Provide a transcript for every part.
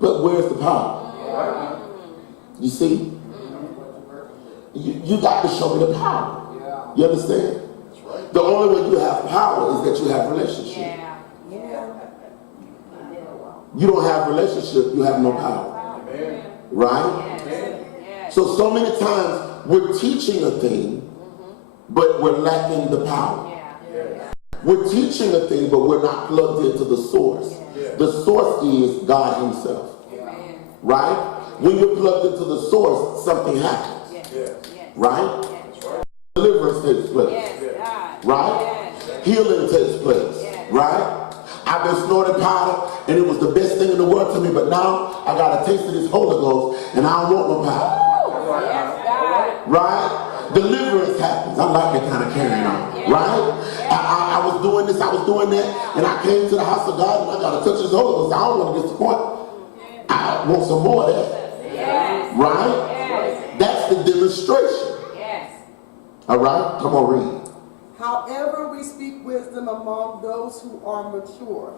But where's the power? You see? You got to show me the power. You understand? The only way you have power is that you have relationship. You don't have relationship, you have no power. Right? So many times we're teaching a thing, but we're lacking the power. We're teaching a thing, but we're not plugged into the source. The source is God himself. Right? When you're plugged into the source, something happens. Right? Deliverance takes place. Right? Healing takes place. Right? I've been snorting powder, and it was the best thing in the world to me, but now I got a taste of this Holy Ghost, and I don't want no powder. Right? Deliverance happens. I like that kind of carrying on. Right? I was doing this, I was doing that, and I came to the house of God, and I got to touch his Holy Ghost. I don't want to disappoint. I want some more of that. Right? That's the demonstration. All right? Come on, read. However, we speak wisdom among those who are mature,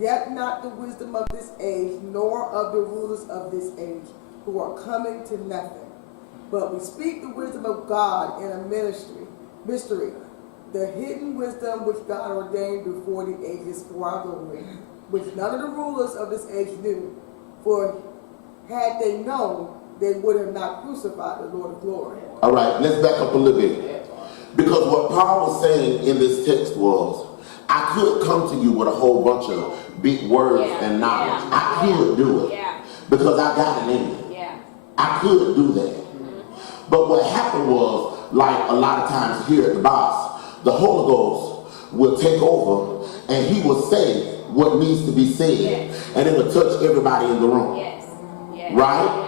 yet not the wisdom of this age, nor of the rulers of this age, who are coming to nothing. But we speak the wisdom of God in a mystery, the hidden wisdom which God ordained before the ages for our glory, which none of the rulers of this age knew. For had they known, they would have not crucified the Lord of glory. All right, let's back up a little bit. Because what Paul was saying in this text was, I could come to you with a whole bunch of big words and knowledge. I could do it. Because I got it in me. I could do that. But what happened was, like a lot of times here at the boss, the Holy Ghost will take over and he will say what needs to be said. And it will touch everybody in the room. Right?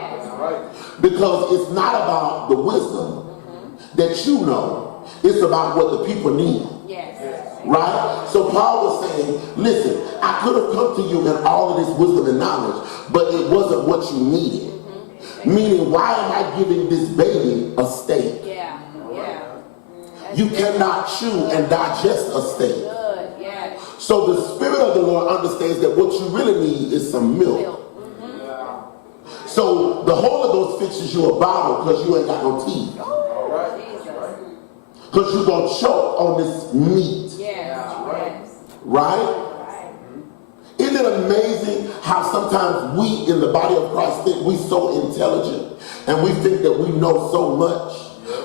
Because it's not about the wisdom that you know. It's about what the people need. Right? So Paul was saying, listen, I could have come to you in all of this wisdom and knowledge, but it wasn't what you needed. Meaning, why am I giving this baby a steak? You cannot chew and digest a steak. So the Spirit of the Lord understands that what you really need is some milk. So the Holy Ghost fixes you a bottle because you ain't got no teeth. Because you're going to choke on this meat. Right? Isn't it amazing how sometimes we in the body of Christ think we're so intelligent and we think that we know so much,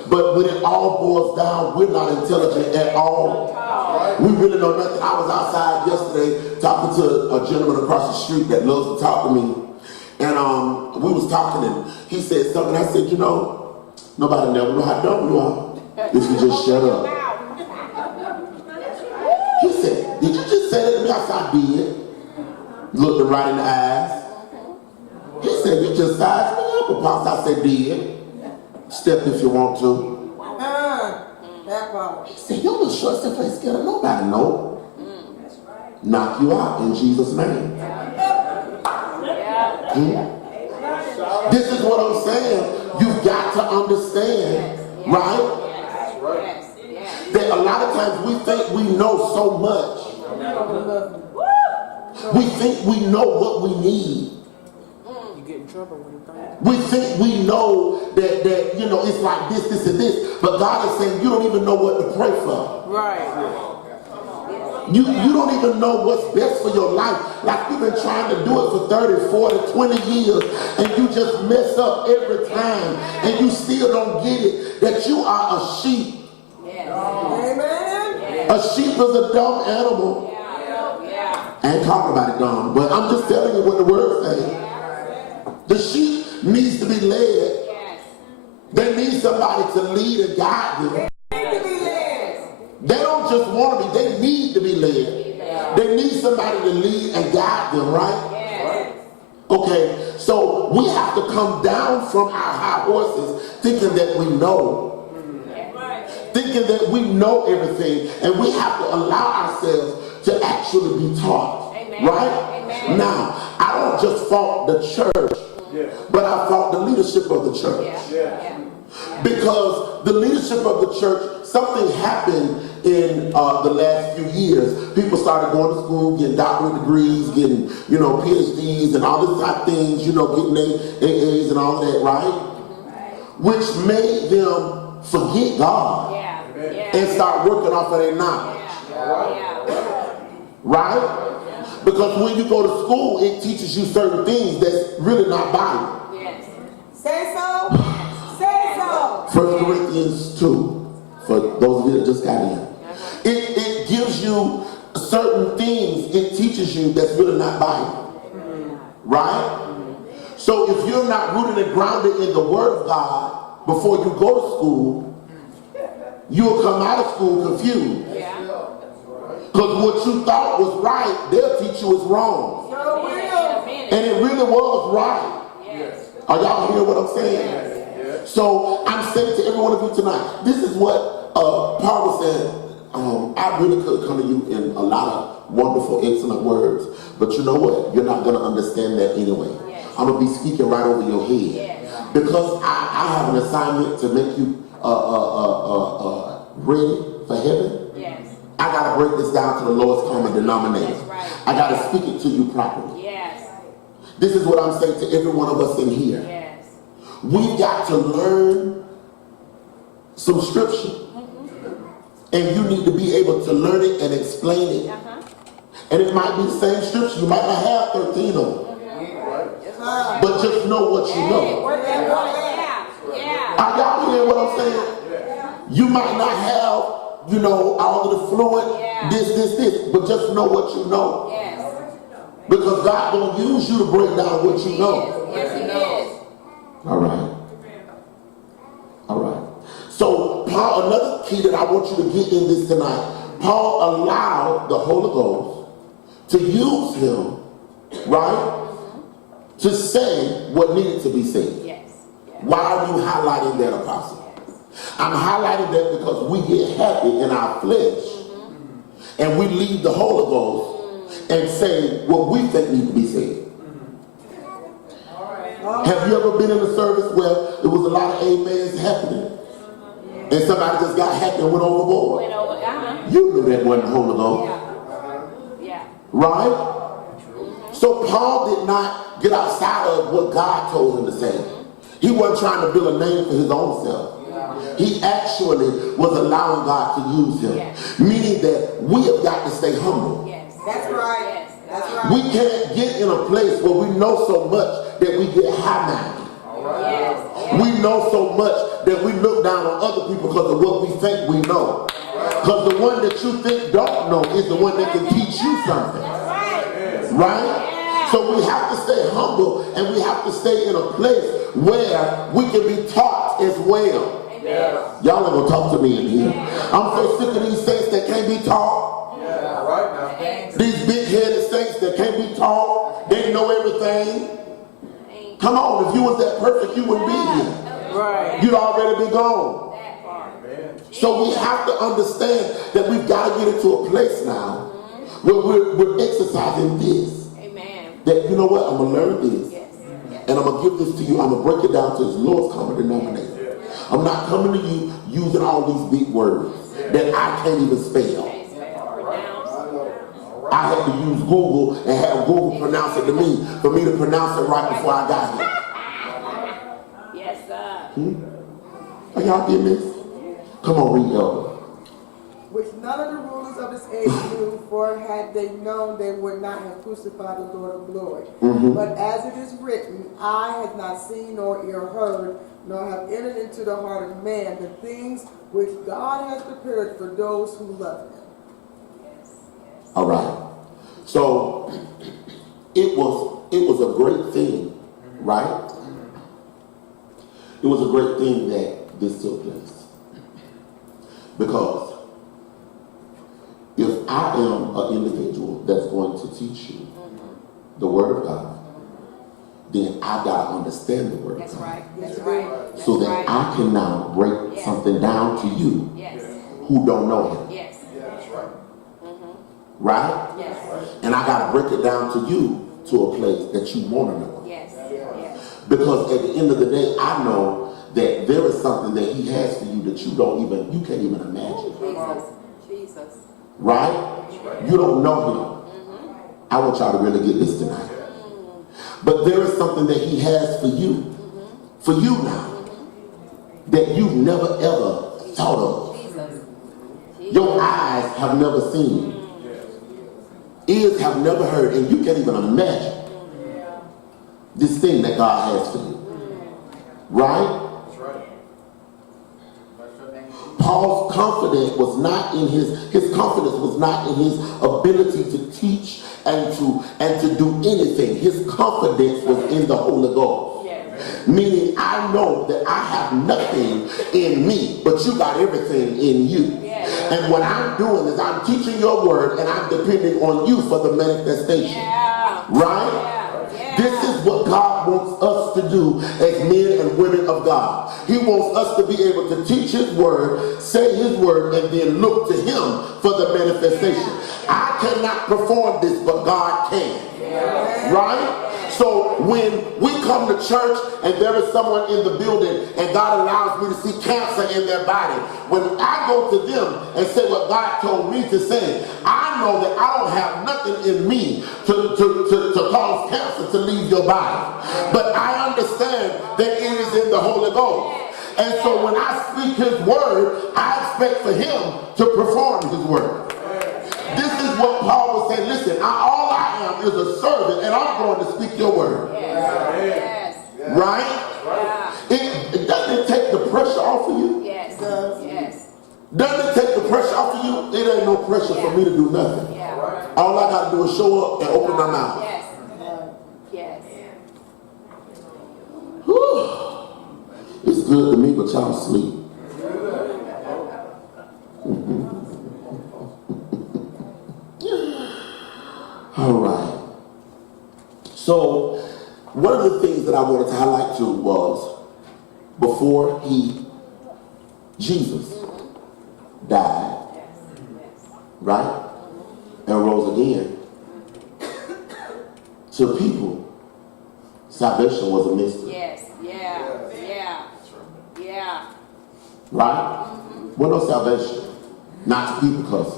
but when it all boils down, we're not intelligent at all. We really know nothing. I was outside yesterday talking to a gentleman across the street that loves to talk to me, and we was talking and he said something. I said, you know, nobody never know how dumb you are if you just shut up. He said, did you just say that to me? I said, I did. Looked him right in the eyes. He said, you just sized me up, Apostle. I said, did. Step if you want to. He said, your little short stuff ain't scared of nobody, no. Knock you out in Jesus' name. This is what I'm saying. You've got to understand, right? That a lot of times we think we know so much. We think we know what we need. You get in trouble when you think. We think we know that you know it's like this, this, and this, but God is saying you don't even know what to pray for. Right. You don't even know what's best for your life. Like you've been trying to do it for 30, 40, 20 years, and you just mess up every time, and you still don't get it that you are a sheep. Amen. A sheep is a dumb animal. I ain't talking about it dumb, but I'm just telling you what the word says. The sheep needs to be led. They need somebody to lead and guide them. They don't just want to be, they need to be led. They need somebody to lead and guide them, right? Okay, so we have to come down from our high horses thinking that we know. Thinking that we know everything, and we have to allow ourselves to actually be taught. Right? Now, I don't just fault the church, but I fault the leadership of the church. Because the leadership of the church, something happened in the last few years. People started going to school, getting doctorate degrees, getting, PhDs and all this type of things, getting AAs and all of that, right? Which made them forget God and start working off of their knowledge. Right? Because when you go to school, it teaches you certain things that's really not Bible. Say so. Say so. 1 Corinthians 2, for those of you that just got in. It gives you certain things, it teaches you that's really not Bible. Right? So if you're not rooted and grounded in the Word of God before you go to school, you'll come out of school confused. Because what you thought was right, they'll teach you is wrong. And it really was right. Are y'all hearing what I'm saying? So I'm saying to every one of you tonight, this is what Paul said. I really could come to you in a lot of wonderful, excellent words. But you know what? You're not going to understand that anyway. I'm going to be speaking right over your head. Because I have an assignment to make you ready for heaven. I got to break this down to the lowest common denominator. I got to speak it to you properly. This is what I'm saying to every one of us in here. We've got to learn some scripture. And you need to be able to learn it and explain it. And it might be the same scripture. You might not have 13 of them. But just know what you know. Are y'all hearing what I'm saying? You might not have, all of the fluent, this, but just know what you know. Because God gonna use you to break down what you know. All right. So Paul, another key that I want you to get in this tonight, Paul allowed the Holy Ghost to use him, right, to say what needed to be said. Why are you highlighting that, Apostle? I'm highlighting that because we get happy in our flesh and we leave the Holy Ghost and say what we think needs to be said. Have you ever been in a service where there was a lot of amens happening and somebody just got happy and went overboard? You knew that wasn't the Holy Ghost. Right? So Paul did not get outside of what God told him to say. He wasn't trying to build a name for his own self. He actually was allowing God to use him. Meaning that we have got to stay humble. That's right. That's right. We can't get in a place where we know so much that we get high-minded. We know so much that we look down on other people because of what we think we know. Because the one that you think don't know is the one that can teach you something. Right? So we have to stay humble and we have to stay in a place where we can be taught as well. Y'all ain't gonna talk to me in here. I'm so sick of these saints that can't be taught. These big-headed saints that can't be taught. They know everything. Come on, if you was that perfect, you wouldn't be here. You'd already be gone. So we have to understand that we've got to get into a place now where we're exercising this. That, you know what, I'm going to learn this. And I'm going to give this to you. I'm going to break it down to its lowest common denominator. I'm not coming to you using all these big words that I can't even spell. I had to use Google and have Google pronounce it to me for me to pronounce it right before I got here. Are y'all getting this? Come on, read y'all. Which none of the rulers of this age knew, for had they known, they would not have crucified the Lord of glory. But as it is written, eye has not seen nor ear heard, nor have entered into the heart of man the things which God has prepared for those who love him. All right. So it was a great thing, right? It was a great thing that this took place. Because if I am an individual that's going to teach you the Word of God, then I gotta understand the Word of God. That's right. So that I can now break something down to you who don't know Him. Right? And I gotta break it down to you to a place that you want to know. Because at the end of the day, I know that there is something that He has for you that you can't even imagine. Jesus. Right? You don't know him. I want y'all to really get this tonight. But there is something that he has for you now, that you've never ever thought of. Your eyes have never seen, ears have never heard, and you can't even imagine this thing that God has for you. Right? Paul's confidence was not in his confidence was not in his ability to teach and to do anything. His confidence was in the Holy Ghost. Meaning, I know that I have nothing in me, but you got everything in you. And what I'm doing is I'm teaching your word, and I'm depending on you for the manifestation. Right? This is what God wants us to do as men and women of God. He wants us to be able to teach his word, say his word, and then look to him for the manifestation. I cannot perform this, but God can. Right? So when we come to church and there is someone in the building and God allows me to see cancer in their body, when I go to them and say what God told me to say, I know that I don't have nothing in me to cause cancer to leave your body. But I understand that it is in the Holy Ghost. And so when I speak his word, I expect for him to perform his word. This is what Paul was saying. Listen, all I am is a servant, and I'm going to speak your word. Right? It doesn't take the pressure off of you. Doesn't it take the pressure off of you? It ain't no pressure for me to do nothing. All I got to do is show up and open my mouth. Whew. It's good to me, but y'all sleep. All right. So, one of the things that I wanted to highlight to was before Jesus died, right, and rose again, to people, salvation was a mystery. Right? Well, no salvation. Not to people, because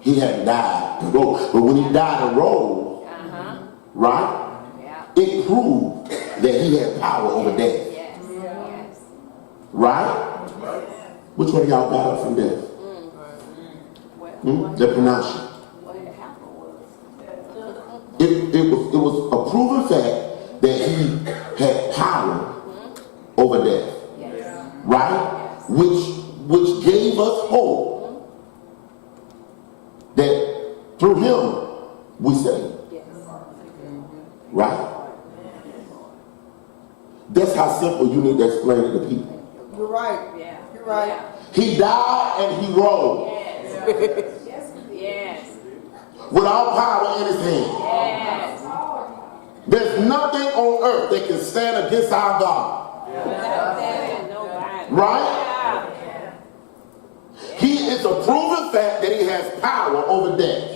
he hadn't died and rose. But when he died and rose, right, it proved that he had power over death. Right? Which one of y'all got up from death? The pronounce it was a proven fact that he had power over death. Right? Which gave us hope that through him we saved. Right? That's how simple you need to explain it to people. You're right. You're right. He died and he rose. With all power in his hand. There's nothing on earth that can stand against our God. Right? He is a proven fact that he has power over death.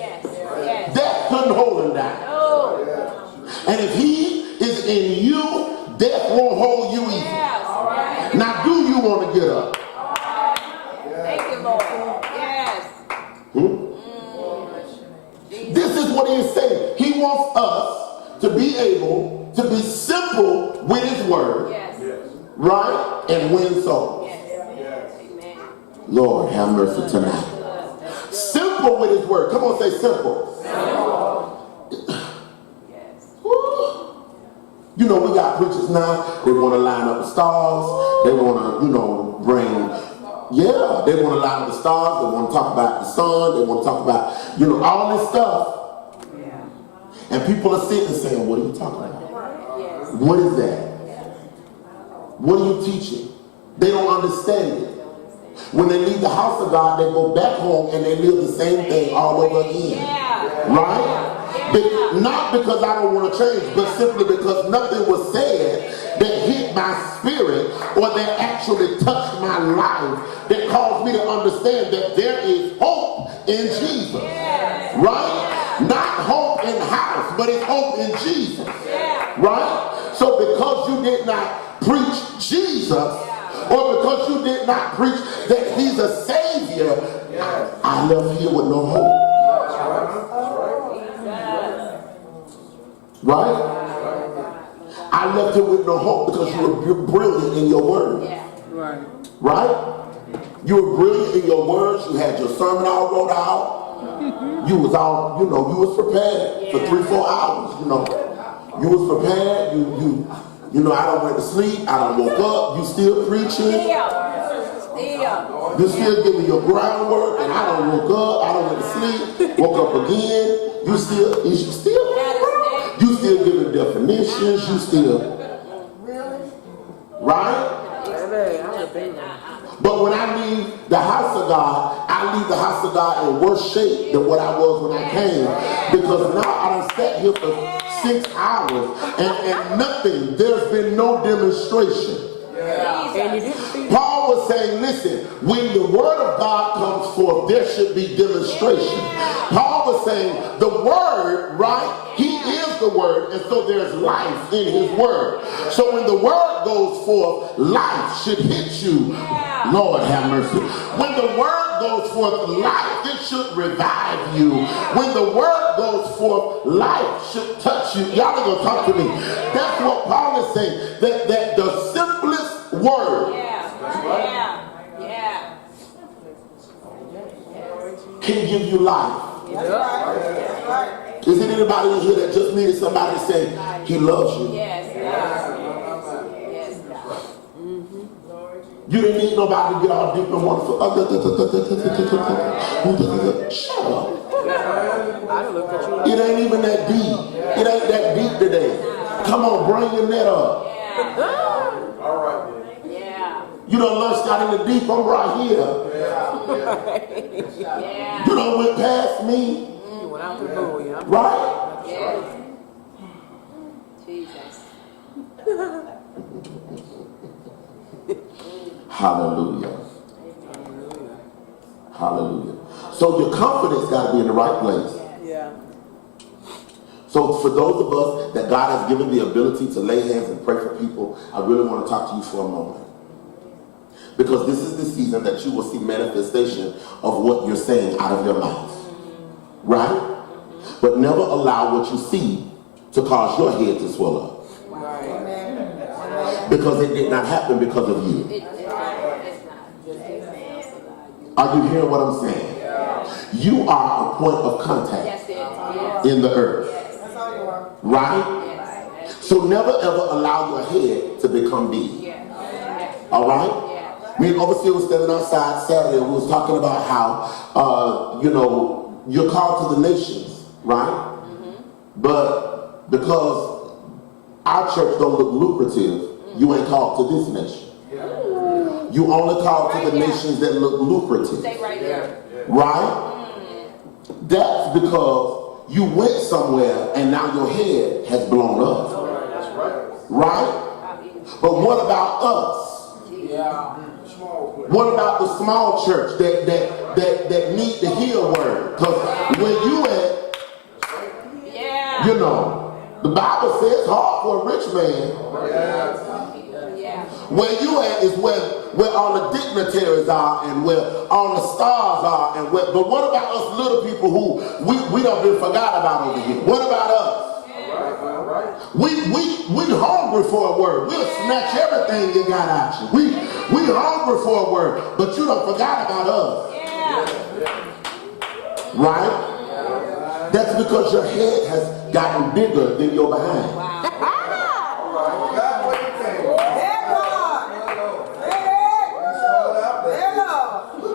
Death couldn't hold him down. And if he is in you, death won't hold you either. Now, do you want to get up? Thank you, Lord. This is what he is saying. He wants us to be able to be simple with his word. Right? And win souls. Lord, have mercy tonight. Simple with his word. Come on, say simple. You know, we got preachers now. They want to line up the stars. They want to, bring, they want to line up the stars. They want to talk about the sun. They want to talk about, all this stuff. And people are sitting and saying, what are you talking about? What is that? What are you teaching? They don't understand it. When they leave the house of God, they go back home and they live the same thing all over again. Right? Not because I don't want to change, but simply because nothing was said that hit my spirit or that actually touched my life that caused me to understand that there is hope in Jesus. Right? Not hope in house, but it's hope in Jesus. Right? So because you did not preach Jesus, or because you did not preach that he's a savior, I left here with no hope. Right? I left here with no hope because you were brilliant in your word. Right? You were brilliant in your words. You had your sermon all wrote out. You was all, you was prepared for 3-4 hours. You was prepared. I don't went to sleep. I don't woke up. You still preaching. You still giving your groundwork, and I don't woke up. I don't went to sleep. Woke up again. You still giving definitions. You still, right? But when I leave the house of God, I leave the house of God in worse shape than what I was when I came. Because now I done sat here for 6 hours and nothing. There's been no demonstration. Paul was saying, listen, when the word of God comes forth, there should be demonstration. Paul was saying, the word, right? He is the word, and so there's life in his word. So when the word goes forth, life should hit you. Lord have mercy. When the word goes forth, life, it should revive you. When the word goes forth, life should touch you. Y'all ain't gonna talk to me. That's what Paul is saying. That the simplest word can give you life. Is there anybody in here that just needed somebody to say, he loves you? You didn't need nobody to get all deep and wonderful. Shut up. It ain't even that deep. It ain't that deep today. Come on, bring your net up. All right. You done lunched out in the deep, I'm right here. You done went past me. You went out the door, yeah. Right? Jesus. Hallelujah. Hallelujah. So your confidence got to be in the right place. Yeah. So for those of us that God has given the ability to lay hands and pray for people, I really want to talk to you for a moment. Because this is the season that you will see manifestation of what you're saying out of your mouth. Right? But never allow what you see to cause your head to swell up. Because it did not happen because of you. Are you hearing what I'm saying? You are a point of contact in the earth. Right? So never ever allow your head to become big. All right? Me and Overseer was standing outside Saturday and we was talking about how, you're called to the nations, right? But because our church don't look lucrative, you ain't called to this nation. You only called to the nations that look lucrative. Stay right there. Right? That's because you went somewhere and now your head has blown up. Right? But what about us? What about the small church that need to hear a word? Because when you at, the Bible says hard for a rich man. Where you at is where all the dignitaries are and where all the stars are. But what about us little people who we don't been forgot about over here? What about us? We hungry for a word. We'll snatch everything you got at you. We hungry for a word, but you don't forgot about us. Right? That's because your head has gotten bigger than your behind.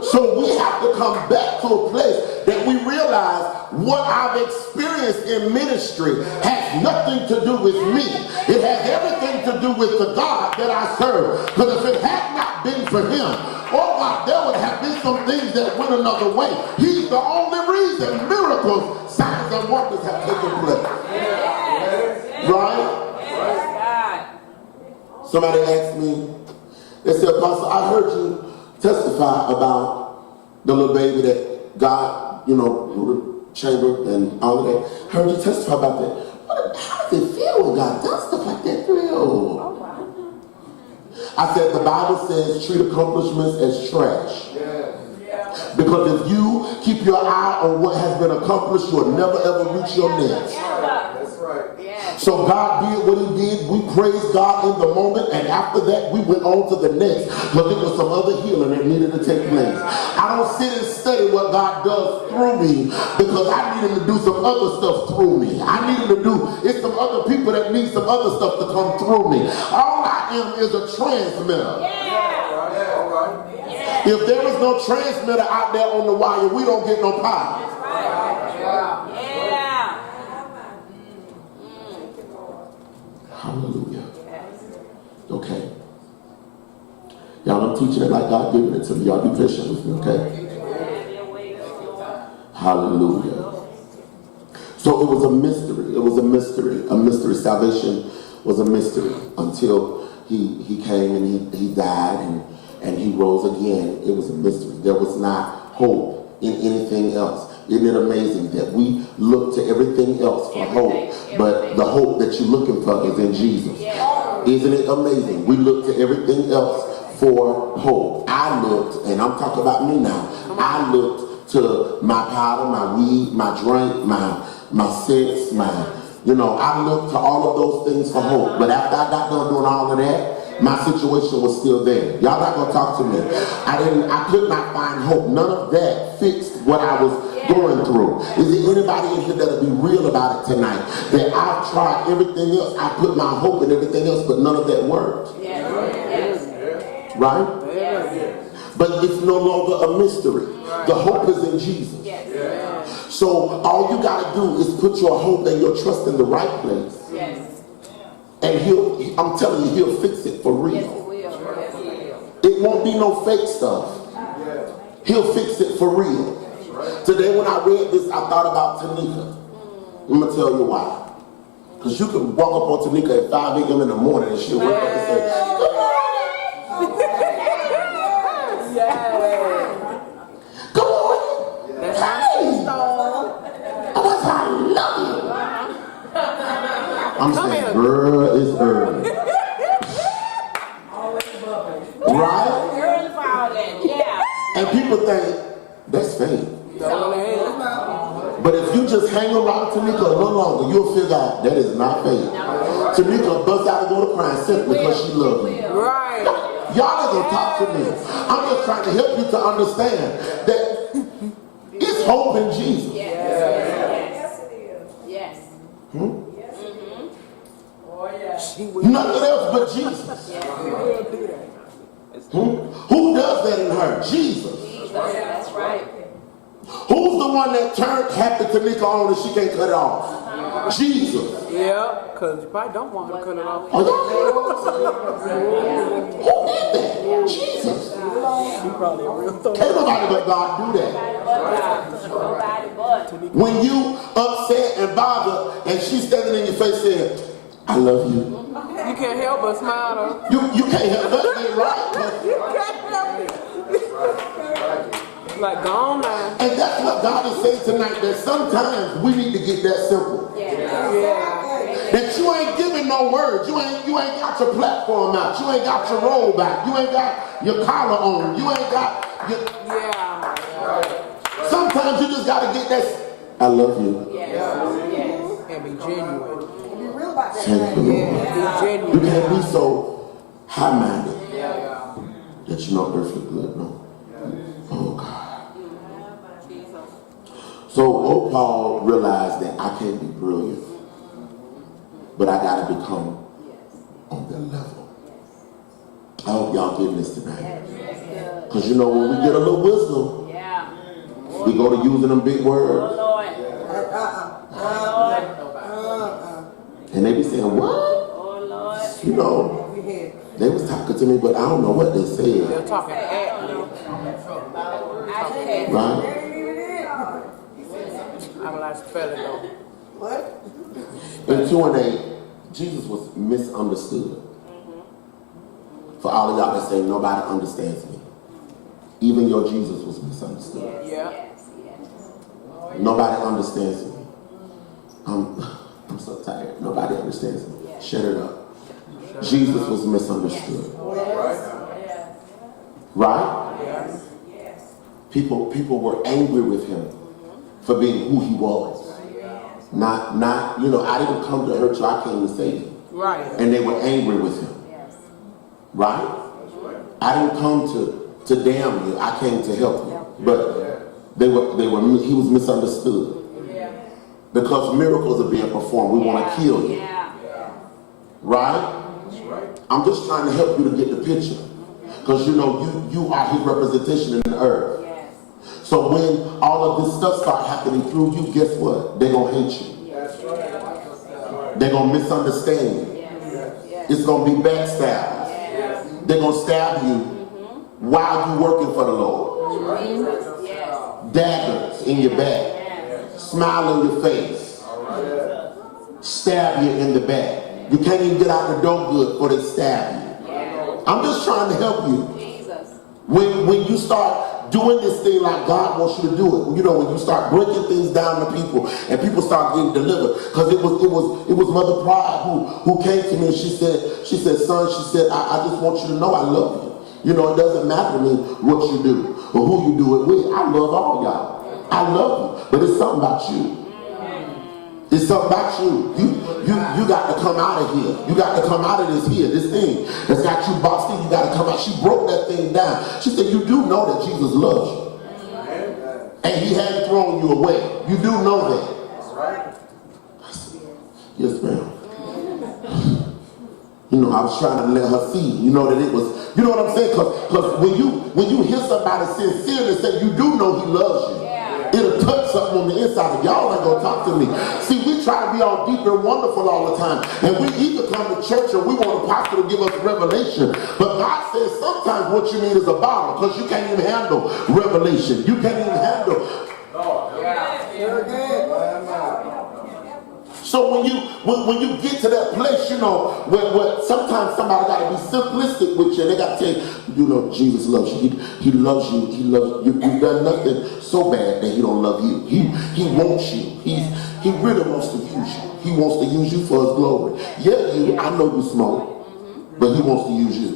So we have to come back to a place that we realize what I've experienced in ministry has nothing to do with me. It has everything to do with the God that I serve. Because if it had not been for him, oh God, there would have been some things that went another way. He's the only reason miracles, signs, and wonders have taken place. Right? Somebody asked me, they said, Apostle, I heard you testify about the little baby that God, through the chamber and all of that. I heard you testify about that. How does it feel when God does stuff like that for you? I said the Bible says treat accomplishments as trash. Because if you keep your eye on what has been accomplished, you'll never ever reach your next. That's right. So God did what he did. We praised God in the moment, and after that we went on to the next. But there was some other healing that needed to take place. I don't sit and study what God does through me because I need him to do some other stuff through me. I need him to do, it's some other people that need some other stuff to come through me. All I am is a transmitter. If there is no transmitter out there on the wire, we don't get no power. That's right. Yeah. Hallelujah. Okay. Y'all, I'm teaching it like God giving it to me. Y'all be patient with me, okay? Hallelujah. So it was a mystery. It was a mystery. A mystery. Salvation was a mystery until he came and he died and he rose again. It was a mystery. There was not hope in anything else. Isn't it amazing that we look to everything else for hope, but the hope that you're looking for is in Jesus? Isn't it amazing? We look to everything else for hope. I looked, and I'm talking about me now, I looked to my powder, my weed, my drink, my sex, I looked to all of those things for hope. But after I got done doing all of that, my situation was still there. Y'all not gonna talk to me. I could not find hope. None of that fixed what I was going through. Is there anybody in here that'll be real about it tonight? That I've tried everything else, I put my hope in everything else, but none of that worked. Right? But it's no longer a mystery. The hope is in Jesus. So all you gotta do is put your hope and your trust in the right place. And I'm telling you, he'll fix it for real. It won't be no fake stuff. He'll fix it for real. Today when I read this, I thought about Tanika. I'm going to tell you why. Because you can walk up on Tanika at 5 a.m. in the morning and she'll wake up and say, good morning. Good morning. Hey. I love you. I'm saying, girl, it's early. Right? Early for all that. Yeah. And people think, that's fake. But if you just hang around Tanika a little longer, you'll figure out that is not fake. Tanika busts out and go to crying simply because she loves you. Right. Y'all ain't gonna talk to me. I'm just trying to help you to understand that it's hope in Jesus. Yes. Nothing else but Jesus. Who does that in her? Jesus. That's right. Who's the one that turned happy Tanika on and she can't cut it off? Jesus. Yeah, because you probably don't want her to cut it off. Who did that? Jesus. Can't nobody but God do that. Nobody but. When you upset and bothered and she's standing in your face saying, I love you. You can't help but smile though. You can't help that ain't right. You can't help it. Like, go on now. And that's what God is saying tonight, that sometimes we need to get that simple. Yeah. That you ain't giving no words. You ain't got your platform out. You ain't got your roll back. You ain't got your collar on. You ain't got your... Yeah. Sometimes you just got to get that, I love you. Yes. And be genuine. Be real about that. Thank you, Lord. Yeah, be You genuine. can't be so high-minded that you know earthly good, no. Oh, God. So old Paul realized that I can't be brilliant, but I got to become on their level. I hope y'all getting this tonight. Because you know, when we get a little wisdom, we go to using them big words. And they be saying, what? You know, they was talking to me, but I don't know what they said. They're talking at me. Right? I'm like spelling though. What? In 2 and 8, Jesus was misunderstood. For all of y'all that say nobody understands me. Even your Jesus was misunderstood. Yeah. Nobody understands me. I'm so tired. Nobody understands me. Shut it up. Jesus was misunderstood. Right? People were angry with him for being who he was. Not, I didn't come to hurt you, I came to save you. Right. And they were angry with him. Right? I didn't come to damn you, I came to help you. But he was misunderstood. Because miracles are being performed, we want to kill you. Right? I'm just trying to help you to get the picture. Because you are his representation in the earth. So when all of this stuff starts happening through you, guess what? They're going to hate you. They're going to misunderstand you. It's going to be backstabbers. They're going to stab you while you're working for the Lord. Daggers in your back. Smile in your face. Stab you in the back. You can't even get out the door good before they stab you. I'm just trying to help you. When you start doing this thing like God wants you to do it, when you start breaking things down to people and people start getting delivered, because it was Mother Pride who came to me and she said, son, I just want you to know I love you. It doesn't matter to me what you do or who you do it with. I love all y'all. I love you, but it's something about you. It's something about you. You got to come out of here. You got to come out of this thing that's got you boxed in. You got to come out. She broke that thing down. She said, you do know that Jesus loves you. And he hadn't thrown you away. You do know that. I said, yes, ma'am. I was trying to let her see, that it was, you know what I'm saying? Because when you hear somebody sincerely say, you do know he loves you. It'll touch something on the inside of y'all ain't gonna talk to me. See, we try to be all deep and wonderful all the time. And we either come to church or we want a pastor to give us revelation. But God says sometimes what you need is a bottle, because you can't even handle revelation. You can't even handle. So when you get to that place, where sometimes somebody got to be simplistic with you, and they got to tell you, Jesus loves you. He loves you. He loves you. You've done nothing so bad that he don't love you. He wants you. He really wants to use you. He wants to use you for his glory. Yeah, I know you smoke, but he wants to use you.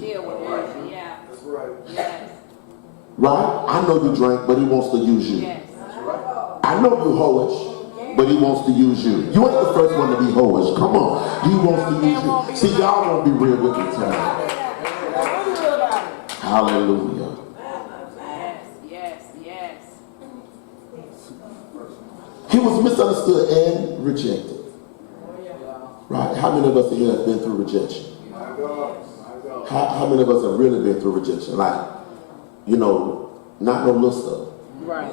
Right? I know you drink, but he wants to use you. I know you hoish, but he wants to use you. You ain't the first one to be hoish. Come on. He wants to use you. See, y'all won't be real with me tonight. Hallelujah. Yes. He was misunderstood and rejected. Right? How many of us here have been through rejection? How many of us have really been through rejection? Like, not no little stuff. Right.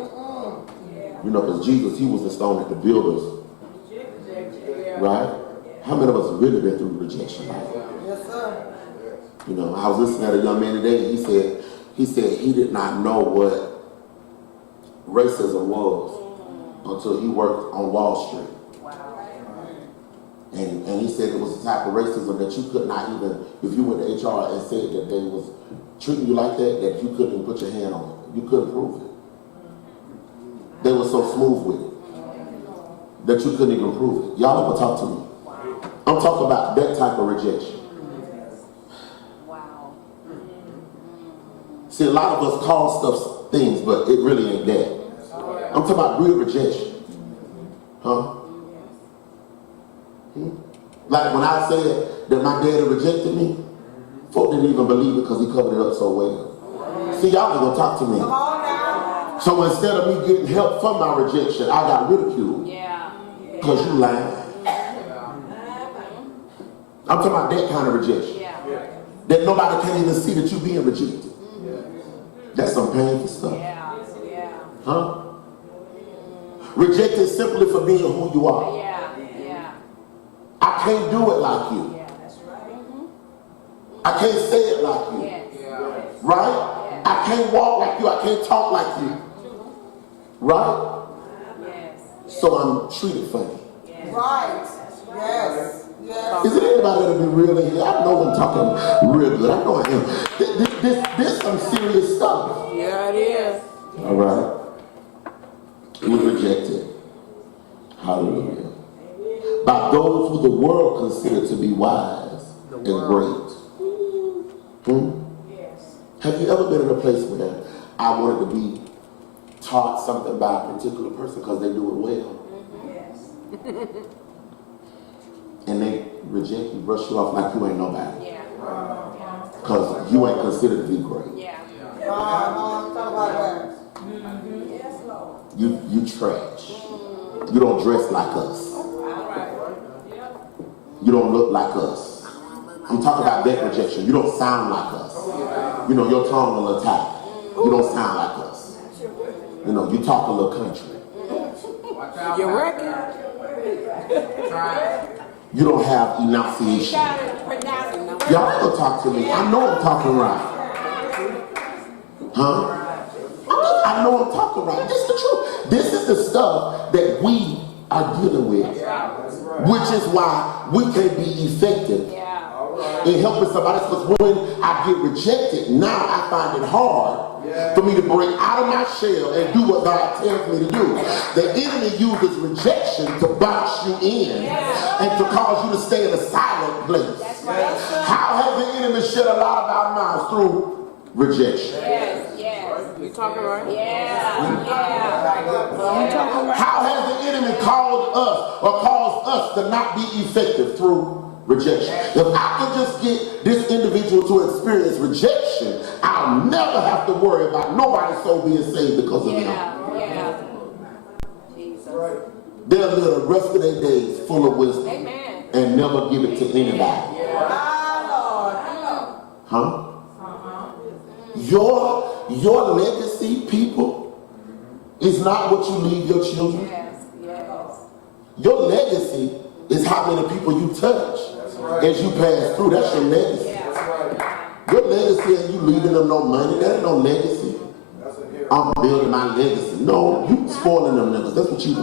Because Jesus, he was the stone that the builders. Right? How many of us have really been through rejection? Yes, sir. I was listening to a young man today. He said he did not know what racism was until he worked on Wall Street. And he said it was a type of racism that you could not even, if you went to HR and said that they was treating you like that you couldn't even put your hand on it. You couldn't prove it. They were so smooth with it that you couldn't even prove it. Y'all ever talk to me? I'm talking about that type of rejection. See, a lot of us call stuff things, but it really ain't that. I'm talking about real rejection. Huh? Like when I said that my daddy rejected me, folk didn't even believe it because he covered it up so well. See, y'all ain't gonna talk to me. So instead of me getting help from my rejection, I got ridiculed. Because you lying. I'm talking about that kind of rejection. That nobody can even see that you being rejected. That's some painful stuff. Huh? Rejected simply for being who you are. I can't do it like you. I can't say it like you. Right? I can't walk like you. I can't talk like you. Right? So I'm treated funny. Right. Yes. Is there anybody that'll be real in here? I know I'm talking real good. I know I am. This some serious stuff. Yeah, it is. All right. We're rejected. Hallelujah. By those who the world considered to be wise. and great. Have you ever been in a place where I wanted to be taught something by a particular person because they do it well? And they reject you, brush you off like you ain't nobody. Because you ain't considered to be great. You trash. You don't dress like us. You don't look like us. I'm talking about that rejection. You don't sound like us. You know, your tongue a little tight. You don't sound like us. You know, you talk a little country. You reckon? You don't have enunciation. Y'all ain't gonna talk to me. I know I'm talking right. Huh? I know I'm talking right. This is the truth. This is the stuff that we are dealing with. Which is why we can be effective in helping somebody. Because when I get rejected, now I find it hard for me to break out of my shell and do what God tells me to do. The enemy uses rejection to box you in and to cause you to stay in a silent place. How has the enemy shed a lot of our mouths? Through rejection. You talking right? How has the enemy caused us to not be effective? Through rejection. If I can just get this individual to experience rejection, I'll never have to worry about nobody's soul being saved because of him. They'll live the rest of their days full of wisdom and never give it to anybody. Huh? Your legacy, people, is not what you leave your children. Your legacy is how many people you touch as you pass through. That's your legacy. Your legacy ain't you leaving them no money. That ain't no legacy. I'm building my legacy. No, you spoiling them niggas. That's what you do.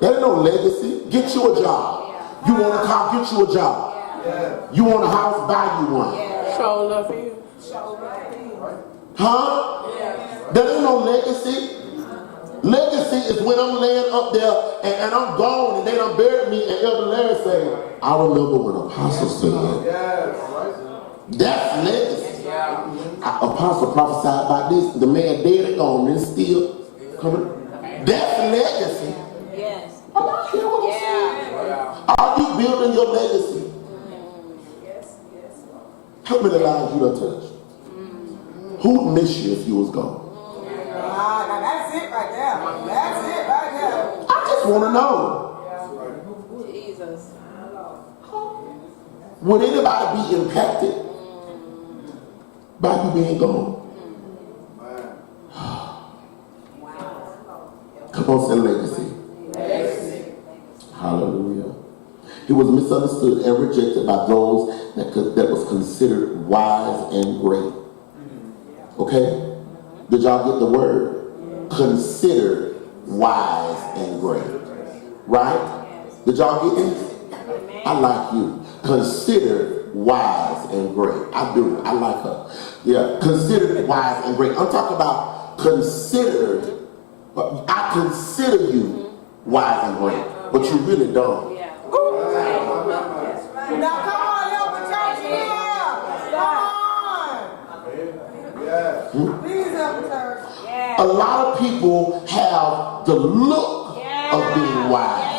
That ain't no legacy. Get you a job. You want a car, get you a job. You want a house, buy you one. Show love here. Huh? That ain't no legacy. Legacy is when I'm laying up there and I'm gone and they done buried me and Elder Larry saying, I remember when Apostle said, that's legacy. Apostle prophesied about this. The man dead and gone and still coming. That's legacy. Are you building your legacy? How many lives you done touched? Who'd miss you if you was gone? That's it right there. That's it right there. I just want to know. Would anybody be impacted by you being gone? Come on, say legacy. Hallelujah. He was misunderstood and rejected by those that was considered wise and great. Okay? Did y'all get the word? Considered wise and great. Right? Did y'all get this? I like you. Considered wise and great. I do. I like her. Yeah. Considered wise and great. I'm talking about considered. I consider you wise and great. But you really don't. Now come on, help the church here. Come on. Please help the church. A lot of people have the look of being wise.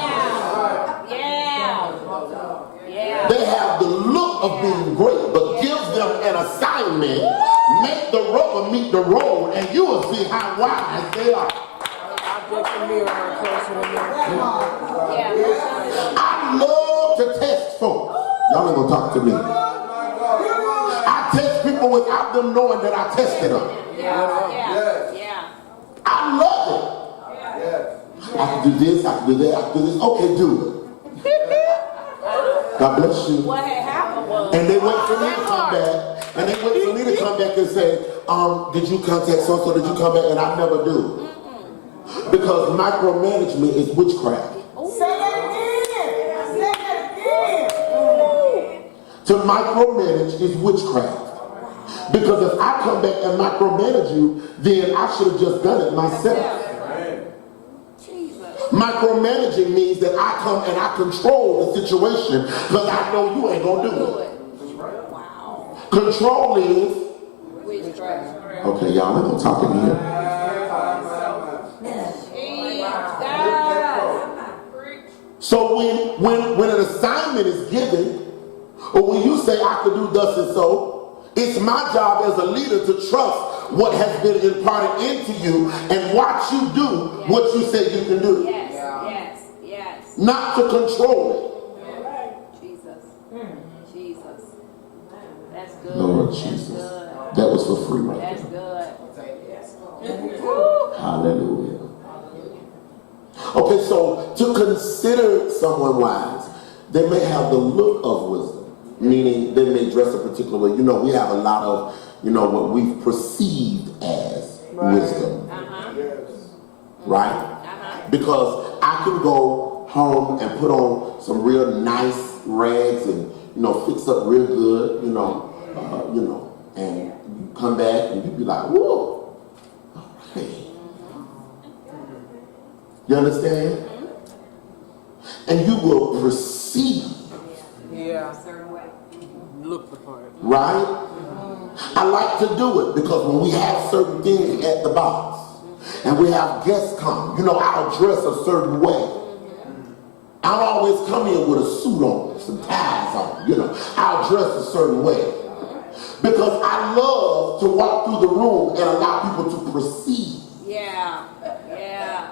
They have the look of being great, but give them an assignment, make the rubber meet the road, and you will see how wise they are. I love to test folks. Y'all ain't gonna talk to me. I test people without them knowing that I tested them. I love it. I can do this, I can do that, I can do this. Okay, do it. God bless you. What had happened was, And they wait for me to come back. And they wait for me to come back and say, did you contact so-and-so? Did you come back? And I never do. Because micromanagement is witchcraft. Say that again. Say that again. To micromanage is witchcraft. Because if I come back and micromanage you, then I should have just done it myself. Micromanaging means that I come and I control the situation because I know you ain't going to do it. Wow. Control is, Witchcraft. okay, y'all, I'm going to talk in here. So when an assignment is given, or when you say I could do thus and so, it's my job as a leader to trust what has been imparted into you and watch you do what you say you can do. Yes, yes, yes. Not to control it. Jesus. Jesus. That's good. Lord That's Jesus. good. That was for free right That's there. good. Hallelujah. Okay, so to consider someone wise, they may have the look of wisdom, meaning they may dress a particular way. You know, we have a lot of, what we've perceived as wisdom. Right? Because I can go home and put on some real nice rags and, fix up real good, and you come back and you be like, whoa, okay. You understand? And you will perceive. Yeah. Look the part. Right? I like to do it because when we have certain things at the box and we have guests come, I'll dress a certain way. I'll always come in with a suit on, some ties on, I'll dress a certain way. Because I love to walk through the room and allow people to perceive. Yeah. Yeah.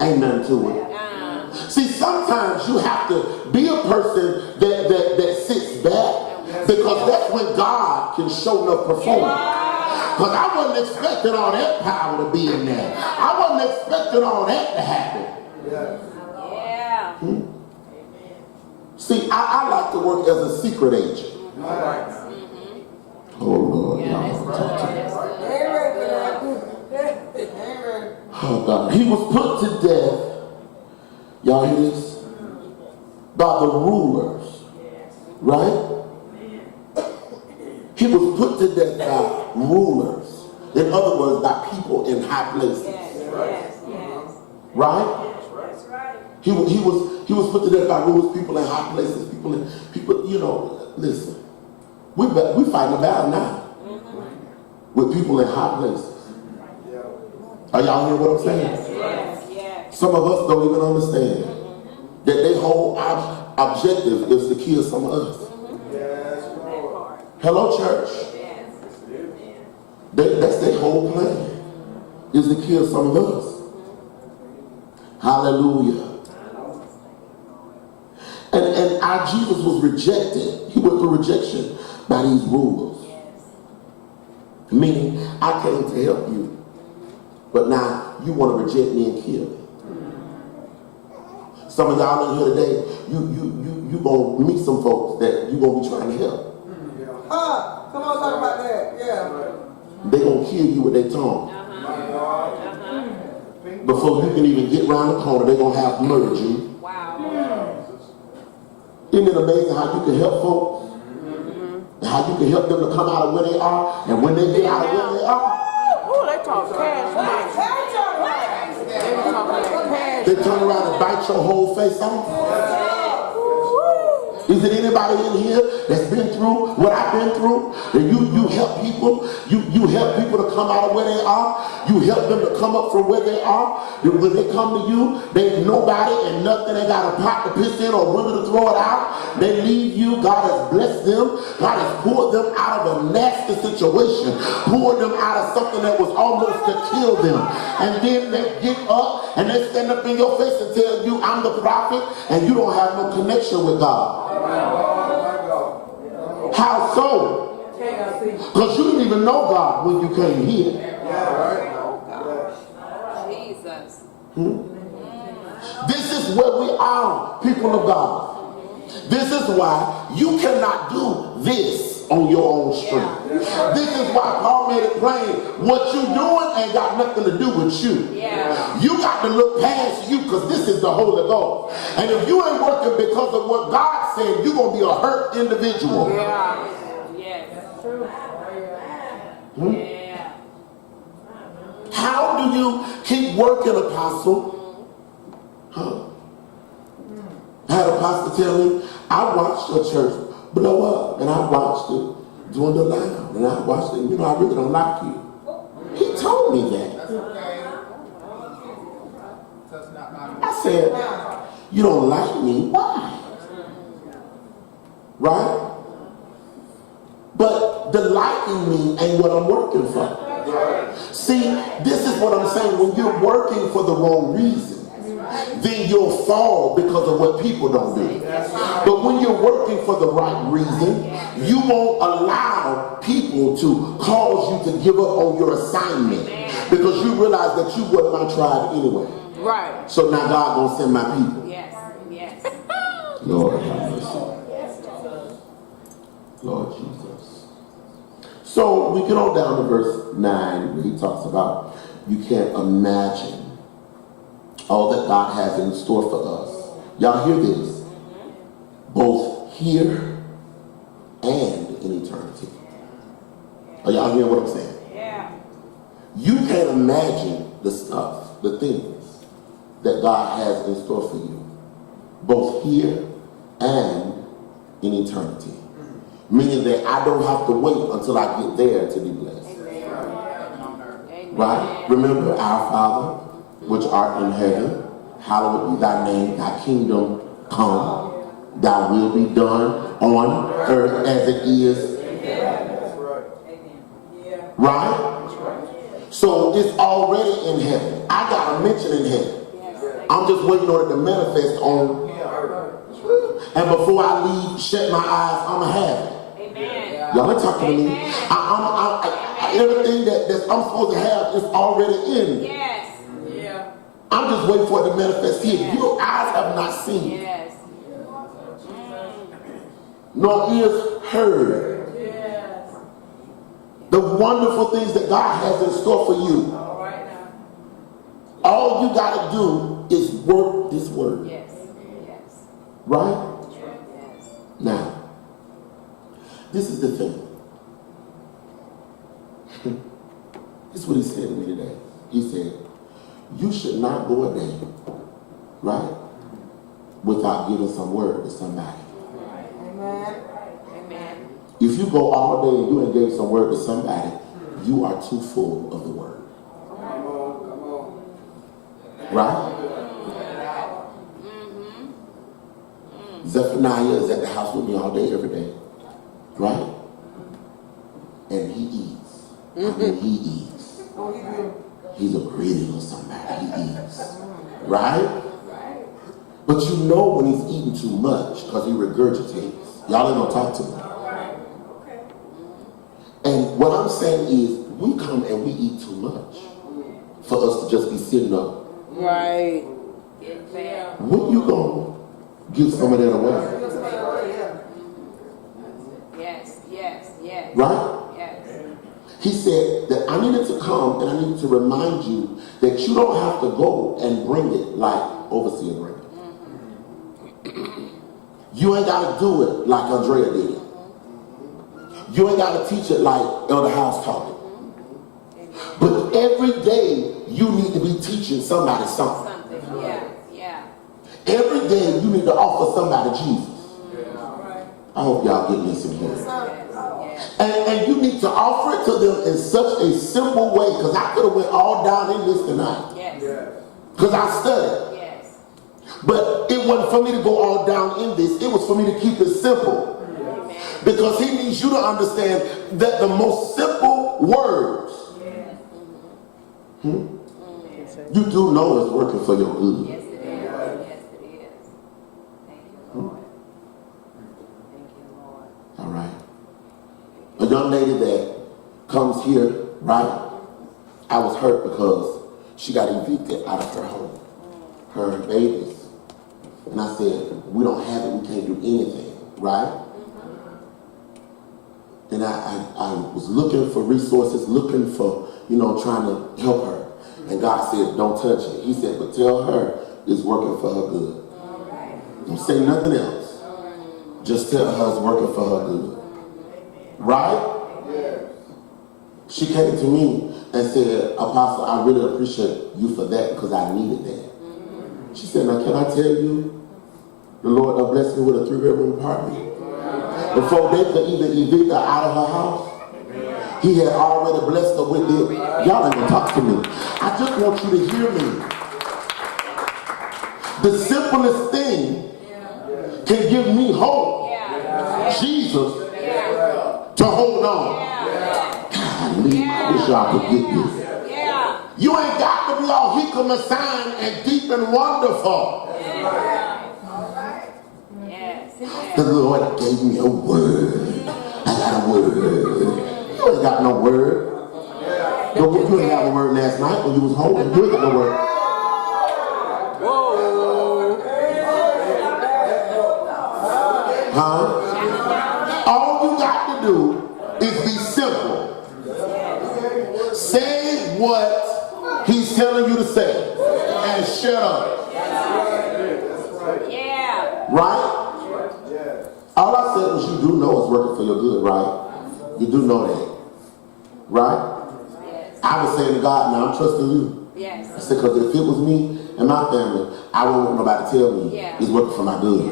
Ain't nothing to it. See, sometimes you have to be a person that sits back because that's when God can show enough performance. Because I wasn't expecting all that power to be in there. I wasn't expecting all that to happen. Yeah. See, I like to work as a secret agent. Oh, Lord. Oh, God. He was put to death. Y'all hear this? By the rulers. Right? He was put to death by rulers. In other words, by people in high places. Right? He was put to death by rulers, people in high places, people, listen. We fighting a battle now. With people in high places. Are y'all hearing what I'm saying? Yes. Some of us don't even understand that their whole objective is to kill some of us. Hello, church. That's their whole plan, is to kill some of us. Hallelujah. And our Jesus was rejected. He went through rejection by these rulers. Meaning, I came to help you. But now you want to reject me and kill me. Some of y'all in here today, you gonna meet some folks that you gonna be trying to help. Come on, talk about that. Yeah. They gonna kill you with their tongue. Before you can even get around the corner, they gonna have murdered you. Wow. Isn't it amazing how you can help folks? And how you can help them to come out of where they are, and when they get out of where they are, Oh, they talk cash money. They talking that cash. they turn around and bite your whole face off. Is there anybody in here that's been through what I've been through? And you help people. You help people to come out of where they are. You help them to come up from where they are. And when they come to you, they ain't nobody and nothing. They got a pot to piss in or women to throw it out. They leave you. God has blessed them. God has pulled them out of a nasty situation. Pulled them out of something that was almost to kill them. And then they get up and they stand up in your face and tell you, I'm the prophet, and you don't have no connection with God. How so? Because you didn't even know God when you came here. Jesus. This is where we are, people of God. This is why you cannot do this on your own strength. This is why Paul made it plain. What you doing ain't got nothing to do with you. You got to look past you because this is the Holy Ghost. And if you ain't working because of what God said, you're going to be a hurt individual. How do you keep working, Apostle, Huh? I had a pastor tell me, I watched your church blow up, and I watched it dwindle down, and I watched it, I really don't like you. He told me that. I said, you don't like me? Why? Right? But the liking me ain't what I'm working for. See, this is what I'm saying. When you're working for the wrong reason, then you'll fall because of what people don't do. But when you're working for the right reason, you won't allow people to cause you to give up on your assignment because you realize that you were my tribe anyway. Right. So now God gonna send my people. Yes. Yes. Lord have mercy. Lord Jesus. So we get on down to verse 9 where he talks about you can't imagine all that God has in store for us. Y'all hear this? Both here and in eternity. Are y'all hearing what I'm saying? Yeah. You can't imagine the stuff, the things that God has in store for you, both here and in eternity. Meaning that I don't have to wait until I get there to be blessed. Amen. Right? Remember, our Father, which art in heaven, hallowed be thy name, thy kingdom come, thy will be done on earth as it is. Right? So it's already in heaven. I got a mention in heaven. I'm just waiting on it to manifest on earth. And before I leave, shut my eyes, I'm going to have it. Amen. Y'all are talking to me. Everything that I'm supposed to have is already in me. Yes. Yeah. I'm just waiting for it to manifest here. Your eyes have not seen, Yes. nor ears heard. Yes. The wonderful things that God has in store for you. All right now. All you got to do is work this word. Yes. Yes. Right? Yes. Now, this is the thing. This is what he said to me today. He said, you should not go a day, right, without giving some word to somebody. Amen. Amen. If you go all day and you ain't gave some word to somebody, you are too full of the word. Right? Zephaniah is at the house with me all day, every day. Right? And he eats. I mean, he eats. He's a greeting or somebody. He eats. Right? But you know when he's eating too much because he regurgitates. Y'all ain't gonna talk to him. And what I'm saying is we come and we eat too much for us to just be sitting up. Right. When you gonna give some of that away? Yes. Yes. Yes. Right? Yes. He said that I needed to come and I needed to remind you that you don't have to go and bring it like overseer bring it. You ain't got to do it like Andrea did it. You ain't got to teach it like Elder House taught it. But every day you need to be teaching somebody something. Something. Yeah. Yeah. Every day you need to offer somebody Jesus. I hope y'all get this in here. And you need to offer it to them in such a simple way, because I could have went all down in this tonight. Yes. Because I studied. Yes. But it wasn't for me to go all down in this. It was for me to keep it simple. Amen. Because he needs you to understand that the most simple words, you do know is working for your good. Yes, it is. Yes, it is. Thank you, Lord. Thank you, Lord. All right. A young lady that comes here, right? I was hurt because she got evicted out of her home. Her and babies. And I said, we don't have it, we can't do anything, right? And I was looking for resources, looking for, trying to help her. And God said, don't touch it. He said, but tell her it's working for her good. Don't say nothing else. Just tell her it's working for her good. Right? She came to me and said, Apostle, I really appreciate you for that because I needed that. She said, now can I tell you, the Lord done blessed me with a 3-bedroom apartment. Before they could even evict her out of her house, he had already blessed her with it. Y'all ain't gonna talk to me. I just want you to hear me. The simplest thing can give me hope. Jesus, to hold on. Golly, I wish y'all could get this. You ain't got to be all hickum and sign and deep and wonderful. The Lord gave me a word. I got a word. You ain't got no word. You didn't have a word last night when you was home. You ain't got no word. Whoa. Huh? All you got to do is be simple. Say what he's telling you to say and shut up. Right? All I said was you do know it's working for your good, right? You do know that. Right? I was saying to God, now I'm trusting you. I said, because if it was me and my family, I wouldn't want nobody to tell me it's working for my good.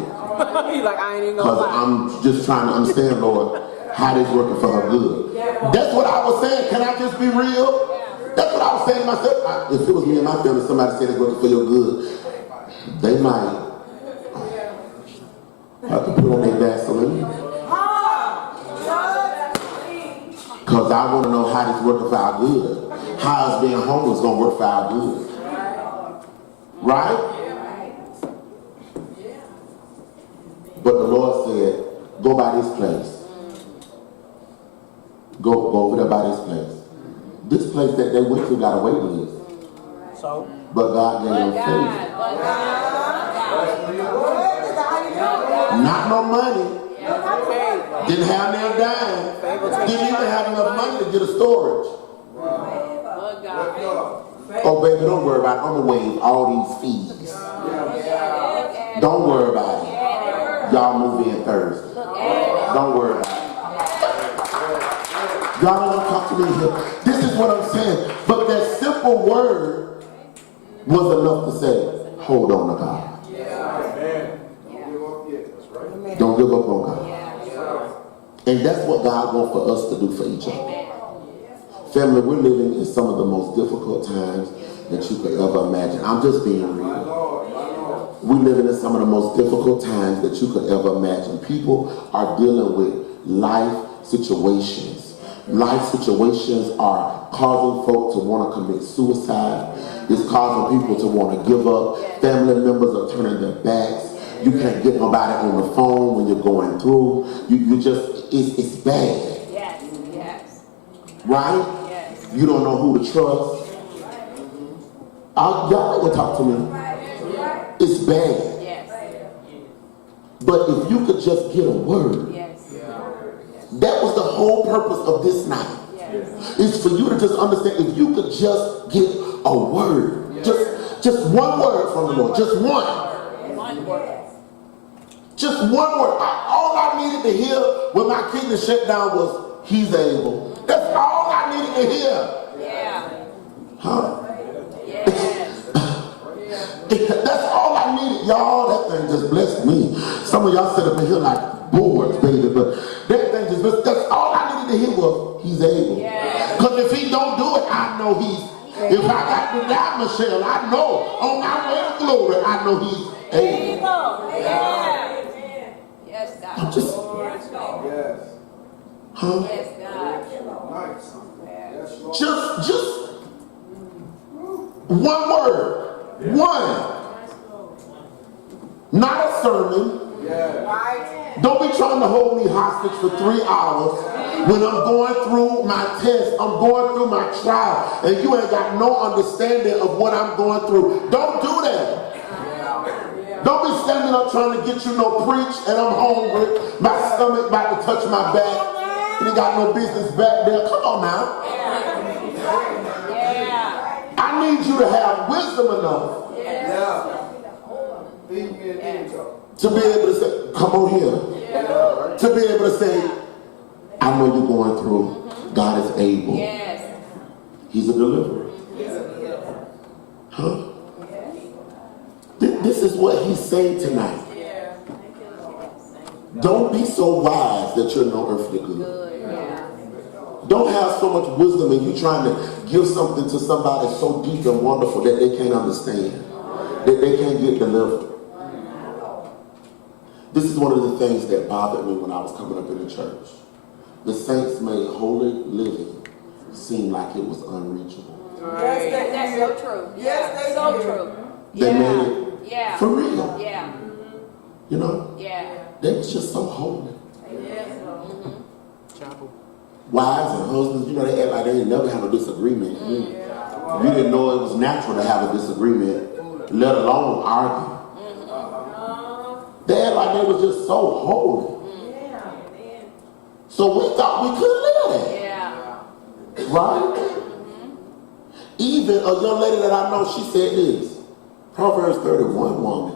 He's like, I ain't even gonna Because lie. I'm just trying to understand, Lord, how this working for her good. That's what I was saying. Can I just be real? That's what I was saying to myself. If it was me and my family, somebody said it's working for your good, they might have to put on their Vaseline. Because I want to know how this working for our good. How us being homeless going to work for our good. Right? But the Lord said, go by this place. Go over there by this place. This place that they went to got a wait list. So? But God gave them faith. Not no money. Didn't have no dime. Didn't even have enough money to get a storage. Oh, baby, don't worry about it. I'm going to waive all these fees. Don't worry about it. Y'all move in Thursday. Don't worry about it. Y'all don't talk to me here. This is what I'm saying. But that simple word was enough to say, hold on to God. Don't give up on God. And that's what God wants for us to do for each other. Family, we're living in some of the most difficult times that you could ever imagine. I'm just being real. We're living in some of the most difficult times that you could ever imagine. People are dealing with life situations. Life situations are causing folk to want to commit suicide. It's causing people to want to give up. Family members are turning their backs. You can't get nobody on the phone when you're going through. You just, it's bad. Yes. Right? Yes. You don't know who to trust. Y'all ain't gonna talk to me. It's bad. Yes. But if you could just get a word, Yes. that was the whole purpose of this night. Yes. Is for you to just understand, if you could just get a word, just one word from the Lord, just one. One word. Just one word. All I needed to hear when my kidney shut down was, he's able. That's all I needed to hear. Yeah. Huh? Yes. That's all I needed. Y'all, that thing just blessed me. Some of y'all sit up in here like boards, baby, but that thing just blessed. That's all I needed to hear was, he's able. Because if he don't do it, I know if I got to die, Michelle, I know on my way to glory, I know he's able. Yeah. Yes, God. I'm just, huh? Yes, God. Just one word. One. Not a sermon. Don't be trying to hold me hostage for 3 hours when I'm going through my test, I'm going through my trial, and you ain't got no understanding of what I'm going through. Don't do that. Don't be standing up trying to get you no preach, and I'm hungry, my stomach about to touch my back, and you got no business back there. Come on now. I need you to have wisdom enough to be able to say, come on here. To be able to say, I know you're going through. God is able. He's a deliverer. Huh? This This is what he's saying tonight. Don't be so wise that you're no earthly good. Don't have so much wisdom and you trying to give something to somebody so deep and wonderful that they can't understand, that they can't get delivered. This is one of the things that bothered me when I was coming up in the church. The saints made holy living seem like it was unreachable. Yes, That's so true. Yes, they so do. true. They made it for real. Yeah. You know? Yeah. They was just so holy. Chapel. Wives and husbands, you know, they act like they ain't never had a disagreement. You didn't know it was natural to have a disagreement, let alone argue. They act like they was just so holy. So we thought we could live that. Yeah. Right? Even a young lady that I know, she said this. Proverbs 31 woman.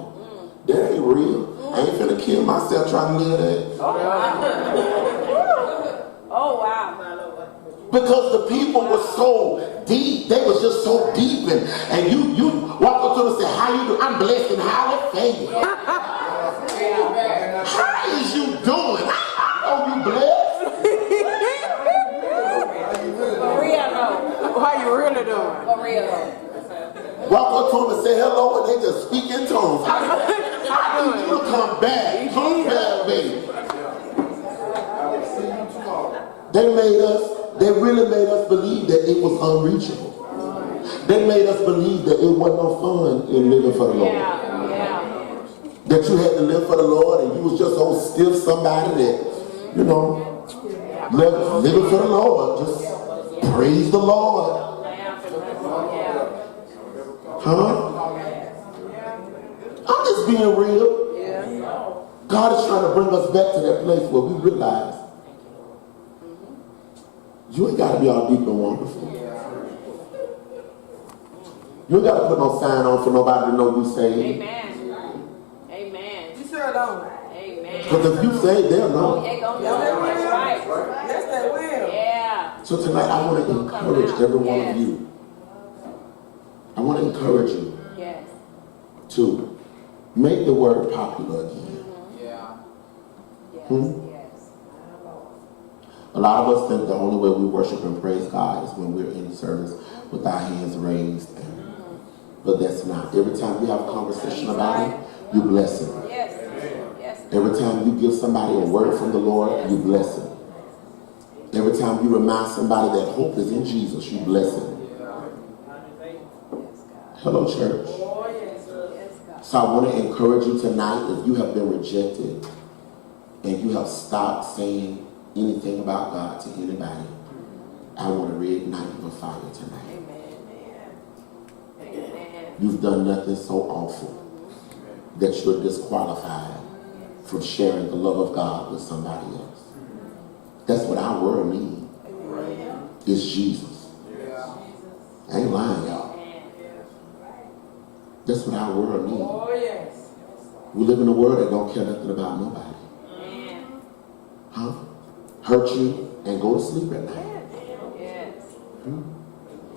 That ain't real. I ain't finna kill myself trying to live that. Oh, wow. Because the people were so deep. They was just so deep. And you walk up to them and say, how you do? I'm blessed and highly favored. How is you doing? I know you blessed. For real, though. How you really doing? For real, though. Walk up to them and say hello, and they just speak in tongues. I need you to come back. Come back, baby. They really made us believe that it was unreachable. They made us believe that it wasn't no fun in living for the Lord. That you had to live for the Lord and you was just so stiff somebody that, you know, living for the Lord. Just praise the Lord. Huh? I'm just being real. God is trying to bring us back to that place where we realize you ain't got to be all deep and wonderful. You ain't got to put no sign on for nobody to know you saved. Amen. You sure don't. Amen. Because if you say, they'll know. They gonna know. That's right. Yes, they will. Yeah. So tonight I want to encourage every one of you. I want to encourage you Yes. to make the word popular again. Hmm? A lot of us think the only way we worship and praise God is when we're in service with our hands raised. But that's not. Every time you have a conversation about it, you bless him. Yes. Yes. Every time you give somebody a word from the Lord, you bless him. Every time you remind somebody that hope is in Jesus, you bless him. Hello, church. So I want to encourage you tonight, if you have been rejected and you have stopped saying anything about God to anybody, I want to reignite your fire tonight. Amen. You've done nothing so awful that you're disqualified from sharing the love of God with somebody else. That's what our world needs. Is Jesus. I ain't lying, y'all. That's what our world needs. We live in a world that don't care nothing about nobody. Huh? Hurt you and go to sleep at night.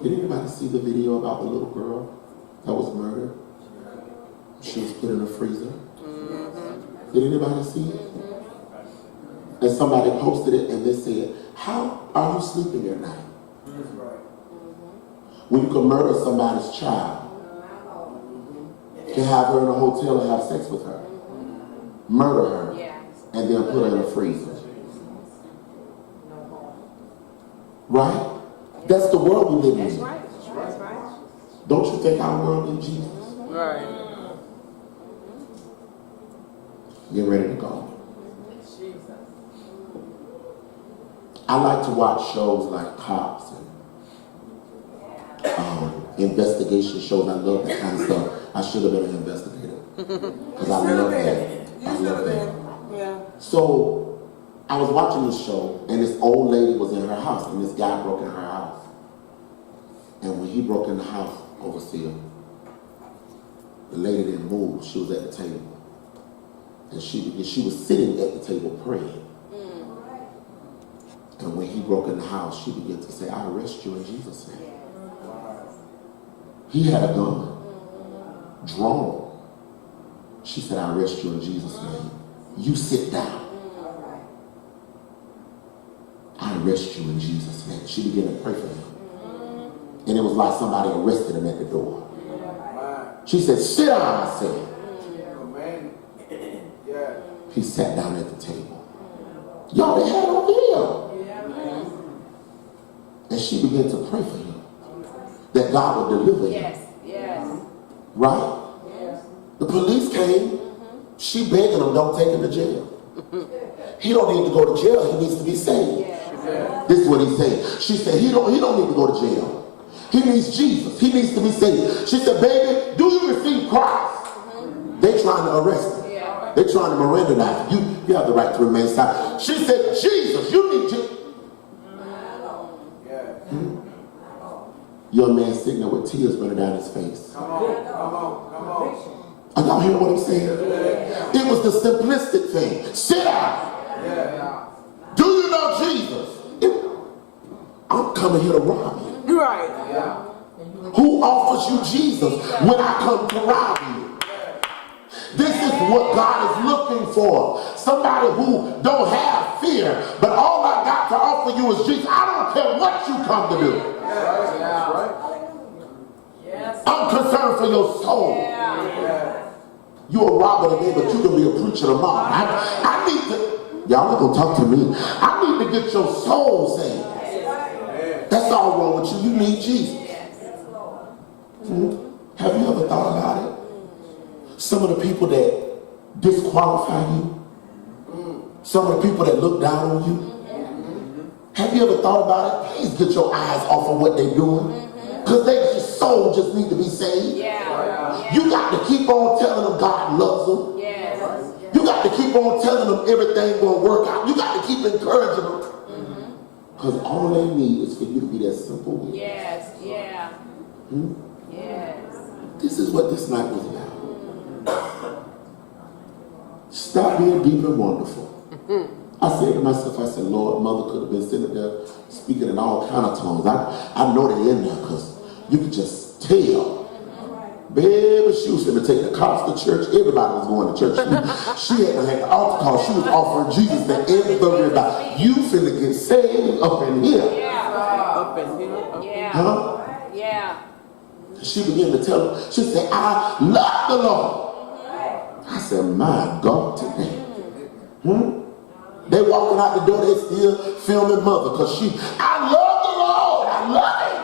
Did anybody see the video about the little girl that was murdered? She was put in a freezer. Did anybody see it? And somebody posted it and they said, how are you sleeping at night? When you can murder somebody's child, can have her in a hotel and have sex with her, murder her, and then put her in a freezer. Right? That's the world we live in. That's right. Don't you think our world needs Jesus? Right. Get ready to go. I like to watch shows like Cops and investigation shows. I love that kind of stuff. I should have been an investigator. Because I love that. I love that. Yeah. So I was watching this show, and this old lady was in her house, and this guy broke in her house. And when he broke in the house, overseer, the lady didn't move. She was at the table. And she was sitting at the table praying. And when he broke in the house, she began to say, I arrest you in Jesus' name. He had a gun, drawn. She said, I arrest you in Jesus' name. You sit down. I arrest you in Jesus' name. She began to pray for him. And it was like somebody arrested him at the door. She said, sit down, I said. He sat down at the table. Y'all, they had it on video. And she began to pray for him. That God would deliver him. Yes, yes. Right? Yes. The police came. She begging him, don't take him to jail. He don't need to go to jail. He needs to be saved. Yeah. This is what he's saying. She said, he don't need to go to jail. He needs Jesus. He needs to be saved. She said, baby, do you receive Christ? They trying to arrest him. Yeah. They trying to Mirandanize him. You have the right to remain silent. She said, Jesus, you need Jesus. Young man sitting there with tears running down his face. Come on. Are y'all hearing what I'm saying? It was the simplistic thing. Sit down. Do you know Jesus? I'm coming here to rob you. Right. Who offers you Jesus when I come to rob you? This is what God is looking for. Somebody who don't have fear, but all I got to offer you is Jesus. I don't care what you come to do. I'm concerned for your soul. You're a robber today, but you can be a preacher tomorrow. I need to, y'all not gonna talk to me. I need to get your soul saved. That's all wrong with you. You need Jesus. Have you ever thought about it? Some of the people that disqualify you, some of the people that look down on you, have you ever thought about it? Please get your eyes off of what they're doing. Because their soul just need to be saved. You got to keep on telling them God loves them. You got to keep on telling them everything will work out. You got to keep encouraging them. Because all they need is for you to be that simple with. This is what this night was about. Stop being deep and wonderful. I said to myself, I said, Lord, mother could have been sitting there speaking in all kind of tongues. I know they're in there because you could just tell. Baby, she was going to take the cops to church. Everybody was going to church. She hadn't had the altar call. She was offering Jesus to everybody. You finna get saved up in here. Up in here. Huh? She began to tell him, she said, I love the Lord. I said, my God, today. They walking out the door, they still filming mother because I love the Lord. I love him.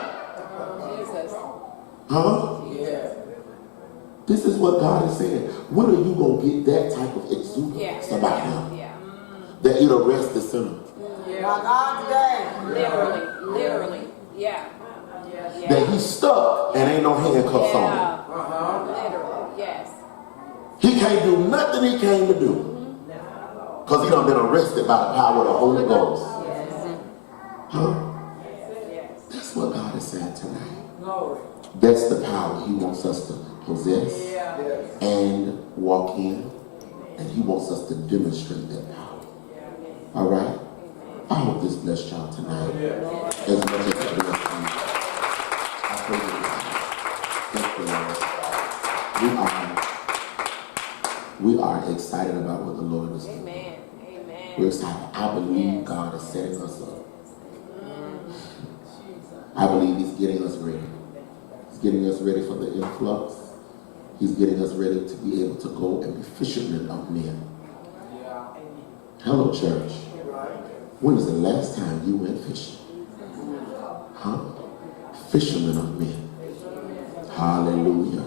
This is what God is saying. When are you going to get that type of exuberance about him? That it'll arrest the sinner. Literally. That he's stuck and ain't no handcuffs on him. Literally, yes. He can't do nothing he came to do. Because he done been arrested by the power of the Holy Ghost. That's what God is saying tonight. That's the power he wants us to possess and walk in. And he wants us to demonstrate that power. All right? I hope this blessed y'all tonight. As much as it blessed me. I pray that thank the Lord. We are excited about what the Lord is doing. Amen. We're excited. I believe God is setting us up. I believe he's getting us ready. He's getting us ready for the influx. He's getting us ready to be able to go and be fishermen of men. Hello, church. When was the last time you went fishing? Fishermen of men. Hallelujah.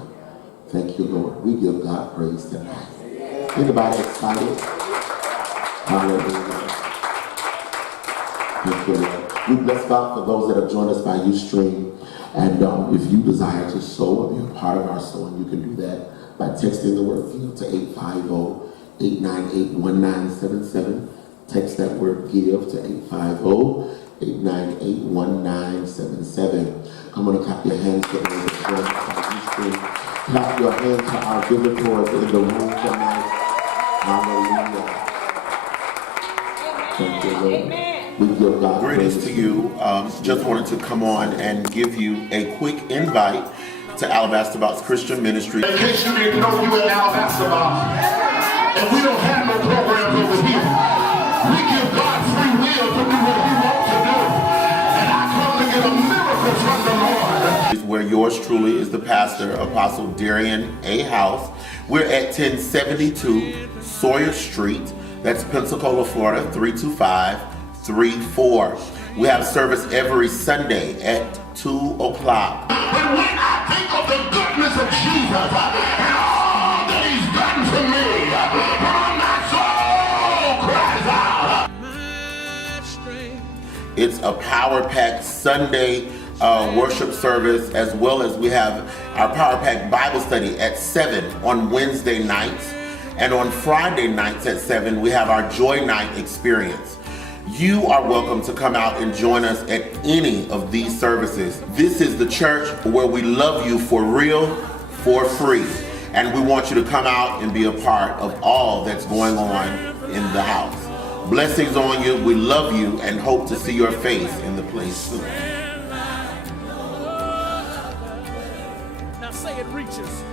Thank you, Lord. We give God praise tonight. Anybody excited? Hallelujah. Thank you, Lord. We bless God for those that have joined us by Ustream. And if you desire to sow or be a part of our sowing, you can do that by texting the word GIVE to 850-898-1977. Text that word GIVE to 850-898-1977. Come on and clap your hands to those that joined us by Ustream. Clap your hands to our visitors in the room tonight. Hallelujah. Thank you, Lord. Amen. We give God Greetings praise. to you. Just wanted to come on and give you a quick invite to Alabaster Box Christian Ministry. In case you didn't know, you at Alabaster Box, and we don't have no programs over here. We give God free will to do what He wants to do, and I come to get a miracle from the Lord. Where yours truly is the pastor, Apostle Derian A. House. We're at 1072 Sawyer Street. That's Pensacola, Florida, 32534. We have service every Sunday at 2 o'clock. But when I think of the goodness of Jesus and all that He's done for me, my soul cries out. It's a power-packed Sunday worship service, as well as we have our power-packed Bible study at 7 on Wednesday nights. And on Friday nights at 7, we have our Joy Night experience. You are welcome to come out and join us at any of these services. This is the church where we love you for real, for free. And we want you to come out and be a part of all that's going on in the house. Blessings on you. We love you and hope to see your face in the place soon. Now say it reaches.